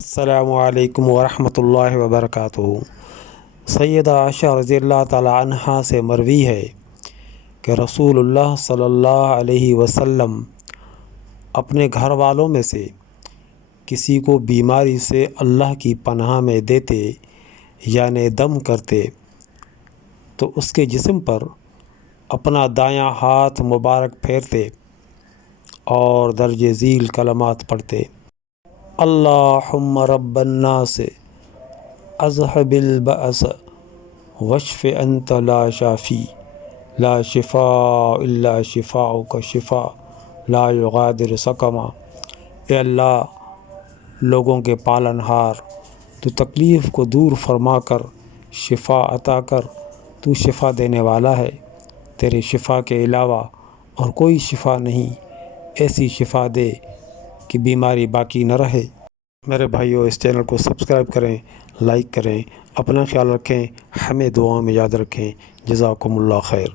السلام علیکم ورحمۃ اللہ وبرکاتہ۔ سیدہ عائشہ رضی اللہ تعالی عنہا سے مروی ہے کہ رسول اللہ صلی اللہ علیہ وسلم اپنے گھر والوں میں سے کسی کو بیماری سے اللہ کی پناہ میں دیتے یعنی دم کرتے تو اس کے جسم پر اپنا دایاں ہاتھ مبارک پھیرتے اور درج ذیل کلمات پڑھتے: اللہم رب الناس اذھب البأس واشف انت لا شافی لا شفاء الا شفاؤک شفاء لا یغادر سقما۔ اے اللہ، لوگوں کے پالن ہار، تو تکلیف کو دور فرما کر شفا عطا کر، تو شفا دینے والا ہے، تیرے شفا کے علاوہ اور کوئی شفا نہیں، ایسی شفا دے کہ بیماری باقی نہ رہے۔ میرے بھائیو، اس چینل کو سبسکرائب کریں، لائک کریں، اپنا خیال رکھیں، ہمیں دعاؤں میں یاد رکھیں۔ جزاکم اللہ خیر۔